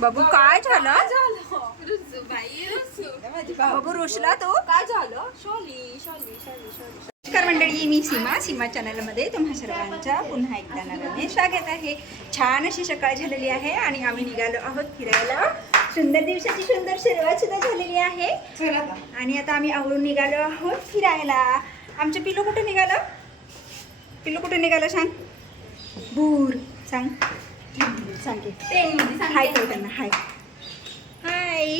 बाबू काय झालं? बाबू रुसला तो. काय झालं? शॉली शॉली शॉली शॉली. नमस्कार मंडळी, मी सीमा चॅनलमध्ये तुम्हा सर्वांच्या पुन्हा एकदा नव्याने स्वागत आहे. छान अशी सकाळ झालेली आहे आणि आम्ही निघालो आहोत फिरायला. सुंदर दिवसाची सुंदर सुरुवात सुद्धा झालेली आहे आणि आता आम्ही आवरून निघालो आहोत फिरायला. आमचं पिल्लू कुठे निघालं? पिल्लू कुठे निघालं सांग? भूर सांग सांग की. हाय कर त्यांना. हाय हाय.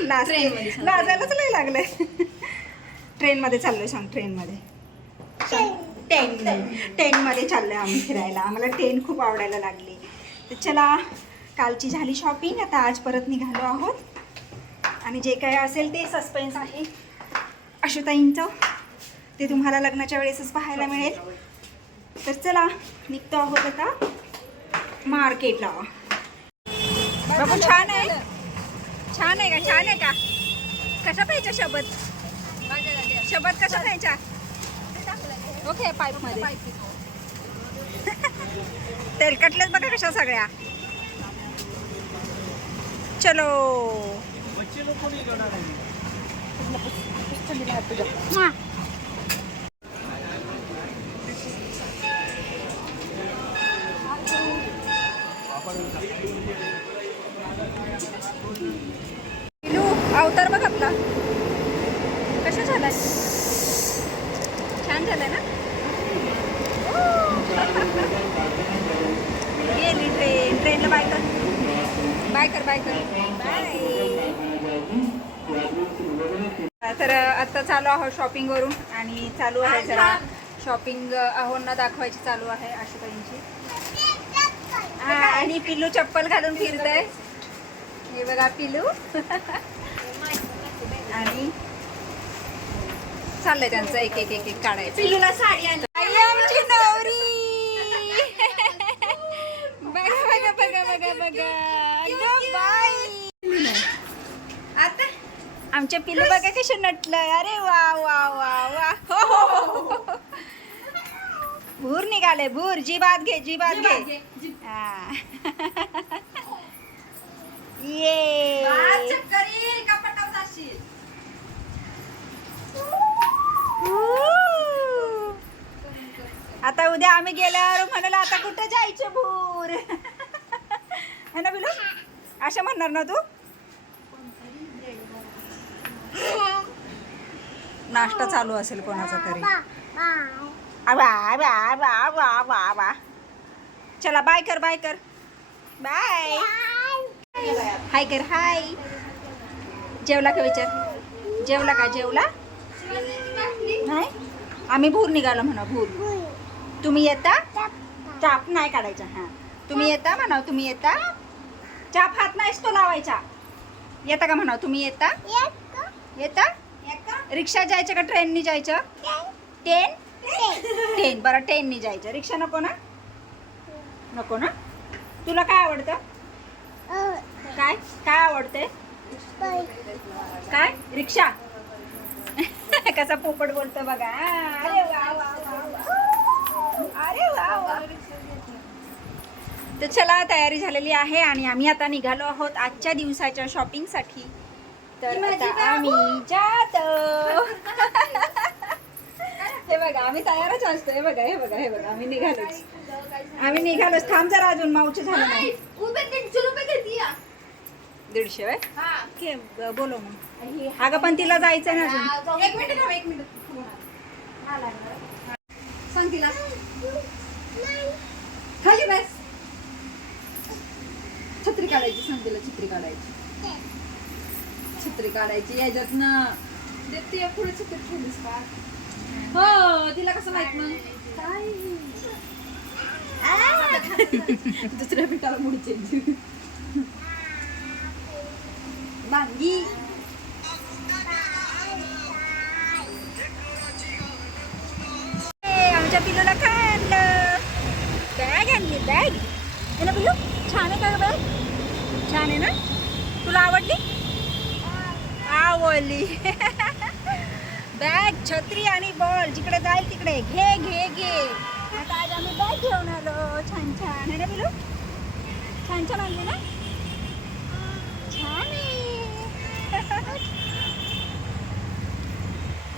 लाजायलाच लय लागलंय. ट्रेनमध्ये चाललोय सांग. ट्रेनमध्ये टेनमध्ये चाललोय आम्ही फिरायला. आम्हाला ट्रेन खूप आवडायला लागली. तर चला, कालची झाली शॉपिंग. आता आज परत निघालो आहोत आणि जे काय असेल ते सस्पेन्स आहे आशुताईंचं, ते तुम्हाला लग्नाच्या वेळेसच पाहायला मिळेल. तर चला, निघतो आहोत आता मार्केटला. बाबू छान आहे. छान आहे का? छान आहे का? कशा प्यायच्या शपथ? शपथ कशा प्यायच्या? ओके, पाईपमध्ये. तेलकटलेच बघा कशा सगळ्या. चलो. अवतार बघ आपला कशा झालाय. छान झालाय ना. गेली ट्रेनला. बाय कर बाय कर बाय कर बाय. तर आता चालू आहोत शॉपिंगवरून आणि चालू आहे जरा शॉपिंग आहोंना दाखवायची चालू आहे आशुताईंची. आणि पिल्लू चप्पल घालून फिरतंय. हे बघा पिल्लू. आणि चाललंय त्यांचं एक एक एक एक काढायचं. पिल्लूला साडी आणली. आमची नवरी. बघा बघा बघा बघा बघा. अगं बाई. आता आमचे पिल्लू बघा कसे नटलंय. अरे वा वा वा वा. हो हो हो. भूर निघाले. भूर. जी बात घे, जी बात घे. ये आता उद्या आम्ही गेल्यावर म्हणाला आता कुठे जायचं भूर. है ना बिलू? असं म्हणणार ना तू? नाश्ता चालू असेल कोणाचा तरी. आबा आबा आबा आबा आबा आबा. चला बाय कर बाय कर बाय. हाय कर हाय. जेवला का विचार? जेवला का? जेवला नाही? आम्ही भूर निघालो म्हणा. भूर. तुम्ही येता? चाप नाही काढायचा. हां, तुम्ही येता म्हणा. तुम्ही येता? चाप हात नाहीच तो लावायचा. येता का म्हणा? तुम्ही येता? येता? रिक्षा जायचं का ट्रेननी जायचं? ट्रेन. बरं, ट्रेननी जायचं. रिक्षा नको ना? नको ना? तुला काय आवडतं? काय काय आवडते? काय? रिक्षा. कसा पोपट बोलतो बघा. अरे वा वा वा. अरे वा वा. तर चला, तयारी झालेली आहे आणि आम्ही आता निघालो आहोत आजच्या दिवसाच्या शॉपिंगसाठी. तर आता आम्ही जातो. हे बघा, आम्ही तयारच असतो. हे बघा हे बघा हे बघा. आम्ही निघालोच. थांब जरा, अजून माऊचं झालं नाही. 150 आहे. बोलो मग. अगं पण तिला जायचं ना अजून. एक मिनिट सांग तिला. खाली बस. छत्री काढायची. सांग तिला छत्री काढायची. छत्री काढायची याच्यात ना. देते पुढे छत्री ठेवलीस का? हो, तिला कसं माहित मग? दुसऱ्या पिठाला मुडीचे बांगी. आमच्या पिल्लूला काय आणलं? बॅग आणली. बॅग आहे ना पिल्लू? छान आहे का बॅग? छान आहे ना? तुला आवडली? आवडली. बॅग, छत्री आणि बॉल जिकडे जाईल तिकडे घे घे घे. आता आज आम्ही बॅग घेऊन आलो. छान छान आहे ना पिल्लू? छान छान आणली ना?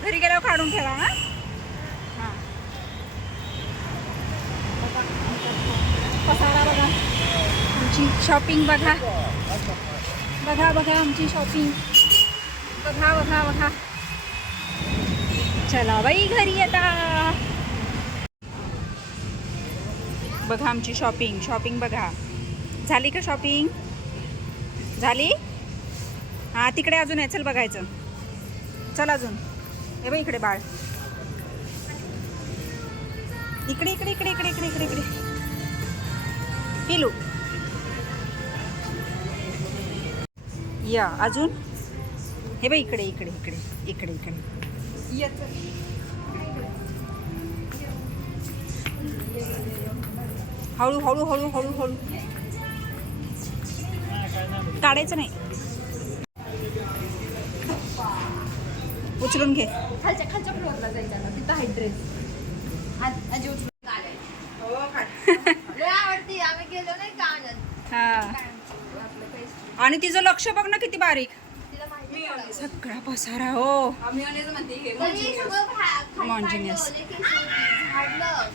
घरी गेल्यावर काढून ठेवा हा. हां पसारा बघा, आमची शॉपिंग बघा, बघा बघा आमची शॉपिंग बघा बघा बघा. चला बाई घरी आता. बघा आमची शॉपिंग, शॉपिंग बघा. झाली का शॉपिंग? झाली? हां तिकडे अजून आहे, चल बघायचं. चल अजून. हे बाई इकडे बाळ, इकडे इकडे इकडे इकडे इकडे इकडे इकडे पिलू. या अजून. हे बाई इकडे इकडे इकडे इकडे इकडे. हळू हळू हळू हळू हळू. काढायचं नाही, उचलून घे. खालच्या खालच्या फ्लोअरला जायचं ना, तिथं आहे ड्रेस. आजी उचलून आवडती. आम्ही गेलो नाही का आनंद. हा आणि तिचं लक्ष बघ ना किती बारीक. तिला माहिती सगळा पसारा. हो आम्ही म्हणते हे Mongeneous. झाडलं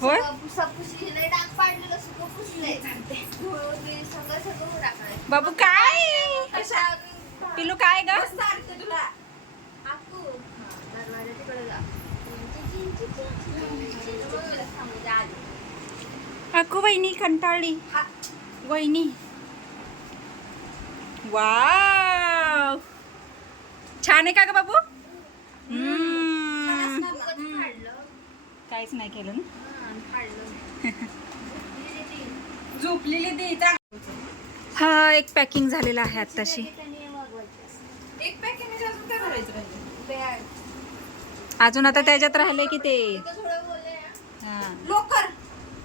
होय? डाग पाडलेलं सुकं पुसलंय. सगळं सगळं टाकलंय. बाबू काय? पिलू काय ग? तुला आकू दरवाजा तिकडे जा. अक्कू वहिनी कंटाळली. वहिनी वाव छान आहे का ग बाबू? काहीच नाही केलं ना. झोपलेली दे. हा एक पॅकिंग झालेला आहे आत्ताशी. एक पॅकेज अजून काय भरायचं? अजून आता त्याच्यात राहिले की ते. हा लोकर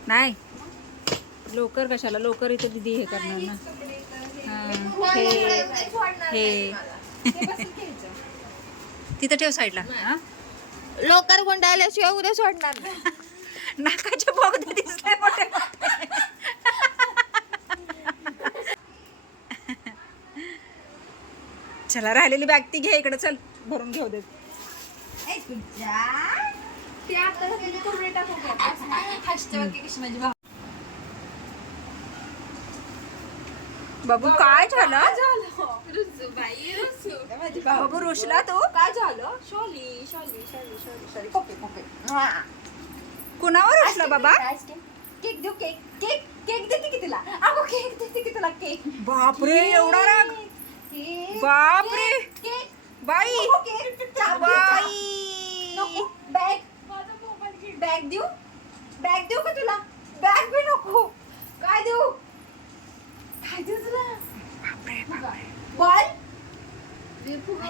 नाही लोकर कशाला, लोकर इथे दीदी हे करणार ना. हा हे तिथं ठेव साईडला. लोकर गुंडाळल्याशिवाय उद्या सोडणार नाही. नाकाचे बोगदे दिसले मोठे मोठे. चला राहिलेली बॅग ती घे इकडे, चल भरून घेऊ दे. ते आता करून टाकू बाबू काय झालं? बाई बाबू रुसला तू? काय झालं? शॉली शॉली शॉली शॉली शॉली पप्पे पप्पे. कुणावर रुसला बाबा? केक देऊ. केक केक केक देते की तिला. अगो केक देते की तुला. केक. बापरे एवढा राग. केक. बापरे केक. बाई नको केक. बाई. नको. बॅग. बॅग देऊ. बॅग देऊ का तुला? बॅग बी नको. काय देऊ? काय देऊ तुला? बॉल.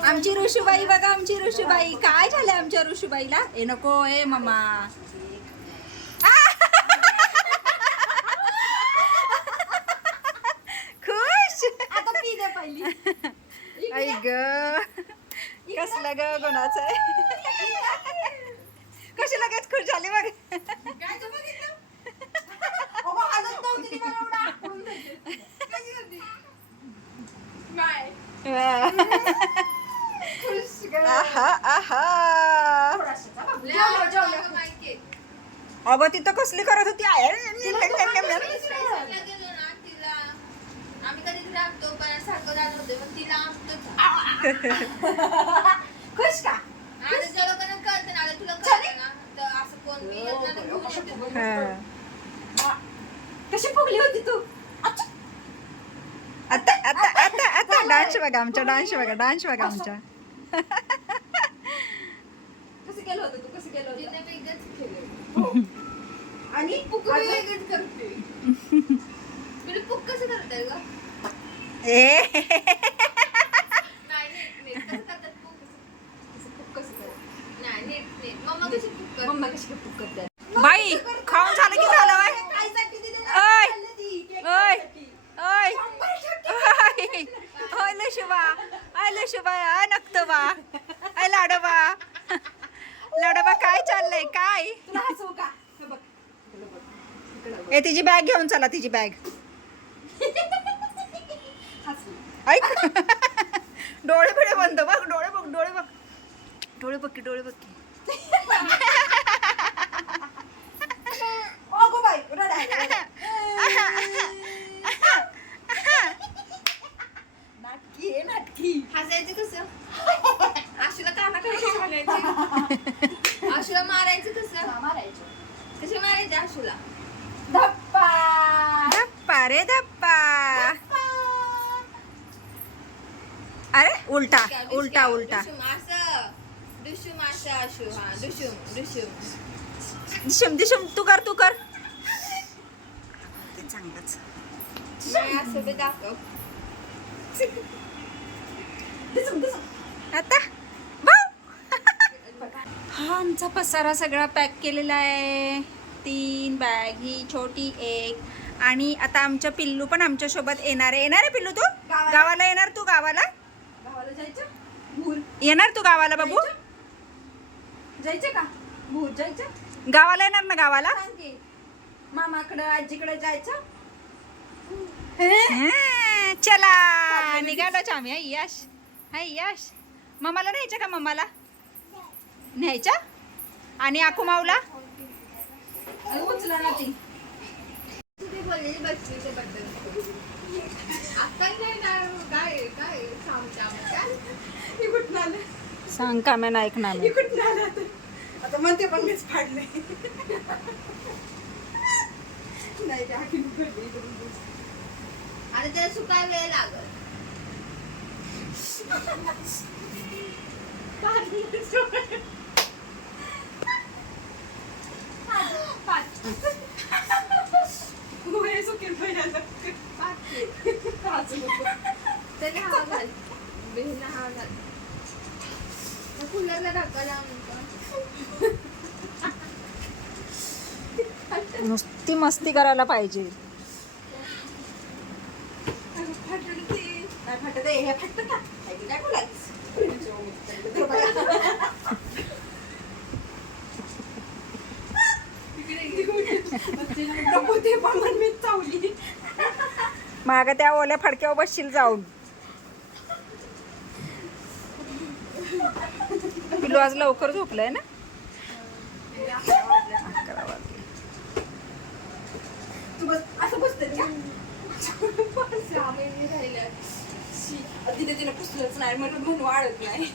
आमची ऋषूबाई बघा, आमची ऋषूबाई. काय झालं आमच्या ऋषूबाईला? ए नको ए मम्मा. खुश. आता पी दे पहिली. आई ग कसलं ग गुणाचं आहे. कशी लगेच खुश झाली बघ. काय तू बघितलं? अगो हालत नव्हती ती मला एवढा आकडून धरली. कशी होती? काय? खुश ग. आहा आहा. थोडासा बाबू. जेवलो जेवलो माहिती. अगं तिथं कसली करत होती. आम्ही कधी राहतो पण सारखं राहत होते पण तिला खुश का? आता ज्या लोकांना कळतं ना, आता तुला कळतं ना, तर असं कोण बी येत ना, तर घेऊन येते. कशी फुगली होती तू? आता आता आता आता डान्स बघा आमचा, डान्स बघा, डान्स बघा आमचा. कसं केलं होतं तू? कसं केलं होतं? तिने वेगळंच केलं. आणि पुक वेगळंच करते. तुला पुक कसं करताय ग? ए नाही नीट कसं करतात पुक? कसं पुक कसं करतात? नाही नीट नीट. मम्मा कशी पुक करते? मम्मा कशी पुक करते? बाई खाऊन झालं की झालं बाय. काय साठी दिली? ओय ती ओय ओय ओय ओय लशुबा, आय लशुबा, आय नक्तबा, आय लाडोबा. लाडोबा काय चाललंय काय? तुला हसवू का? हे बघ. इकडं बघ. इकडं बघ. ए तिची बॅग घेऊन चला, तिची बॅग. हसू. ऐक डोळे बिळे बंद बघ, डोळे बघ, डोळे बघ, डोळे बघ की, डोळे बघ की. अगो बाई रडायला. नाटकी आहे नाटकी. हसायचं कसं? आशूला कानाकडे कशी घालायची? आशूला मारायचं कसं? मारायचं. कशी मारायची आशूला? धप्पा. धप्पा रे धप्पा. अरे उलटा उलटा उलटा. दुशुम असं. दुशुम असं आशू. हा दुशुम दुशुम. दिशम दिशम तू कर तू कर. ते चांगलंच. नाही असं बी दाखव. दिसून दिसून. आता भाऊ. हा आमचा पसारा सगळा पॅक केलेला आहे. 3 बॅग, ही छोटी एक. आणि आता आमच्या पिल्लू पण आमच्या सोबत येणार आहे. येणार आहे पिल्लू तू गावाला? येणार तू गावाला? गावाला जायचं? भूर येणार तू गावाला बाबू? जायचं का? भूर जायचं? गावाला येणार ना गावाला? सांग की. मामाकडं आजीकडे जायचं? हा, चला निघालोच आम्ही. हाय यश, हाय यश. मम्माला न्यायचं का? मम्माला न्यायचं. आणि आखू माऊला उचला ना ती. ती बोललेली बसली ते बद्दल. आता नाही ना काय काय सांगता काय? ही कुठं आलं? सांग का मी ऐकणार ही कुठं आलं आता? आता म्हणते पण मीच फाडले. नाही ते आखी उघडली इकडून दिसते. आणि त्याला सुकाय वेळ लागल. होय, सुकेल पहिल्यांदा. काचू नको. त्याने हा घाल. बहिणीला हा घाल. फुलाला ढक्का लावून नुसती मस्ती करायला पाहिजे. फाटलं ते. काय फाटत आहे? हे फाटतं का? काय बोलायचं? नको ते पण मन मी चावली. माग त्या ओल्या फडक्यावर बसशील जाऊन. पिलू आज लवकर झोपलंय ना? 11 वाजले. तू बस असं बसते का? स्वामींनी राहिलं. तिथे तिने पुसलंच नाही म्हणून वाढत नाही.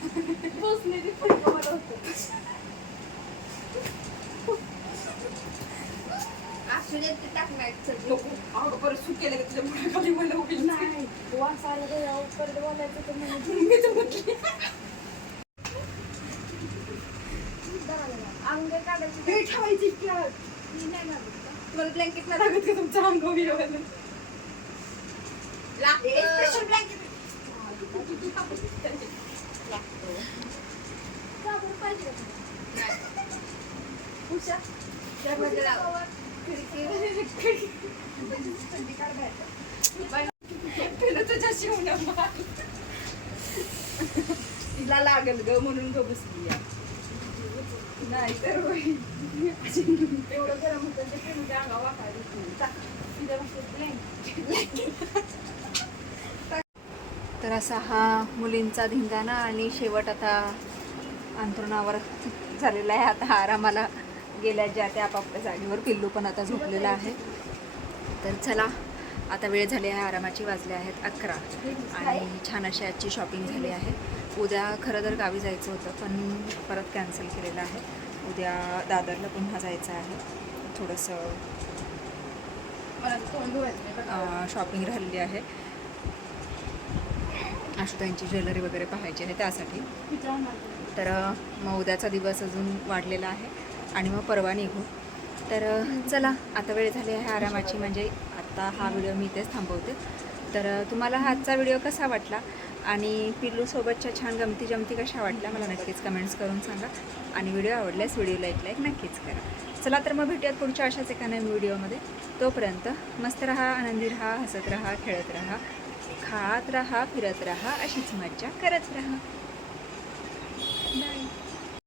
बसलेली फुलकं मला होतं. आशूने ते टाकणार चल. नको आवड परत सुकेलं का तुझ्या मुलाखाली मला होईल नाही. वास आला तर परत बोलायचं तर म्हणून मी तर म्हटली अंग काढायची हे ठेवायची का? मी नाही घालत का? तुम्हाला ब्लँकेट नाही लागत का तुमचं अंग विरवलं? स्पेशल ब्लँकेट साबण पाहिजे का? नाही. उषा त्यामध्ये लाव. खिडकी थंडी काढ बाहेर. तुला तुझ्याशी होणं मार. तिला लागल ग म्हणून ग बसली या. नाही तर एवढं गरम होतं ते तुमच्या अंगावर वाटायला. तर असा हा मुलींचा धिंगाणा आणि शेवट आता अंथरुणावर झालेला आहे. आता आरामाला गेल्या ज्या त्या आपापल्या जागेवर. पिल्लू पण आता झोपलेला आहे. तर चला आता वेळ झाली आहे आरामाची. वाजले आहेत 11 आणि छान अशी आजची शॉपिंग झाली आहे. उद्या खरं तर गावी जायचं होतं पण परत कॅन्सल केलेलं आहे. उद्या दादरला पुन्हा जायचं आहे. थोडंसं शॉपिंग राहिलेली आहे. आशुताईंची ज्वेलरी वगैरे पाहायची आहे त्यासाठी. तर मग उद्याचा दिवस अजून वाढलेला आहे आणि मग परवा निघू. तर चला आता वेळ झाली आहे आरामाची. म्हणजे आत्ता हा व्हिडिओ मी इथेच थांबवते. तर तुम्हाला हा आजचा व्हिडिओ कसा वाटला आणि पिल्लूसोबतच्या छान गमती जमती कशा वाटल्या मला नक्कीच कमेंट्स करून सांगा. आणि व्हिडिओ आवडल्यास व्हिडिओला लाईक नक्कीच करा. चला तर मग भेटूयात पुढच्या अशाच एका नवीन व्हिडिओमध्ये. तोपर्यंत मस्त राहा, आनंदी राहा, हसत राहा, खेळत राहा, खात राहा, फिरत राहा, अशीच मज्जा करत राहा.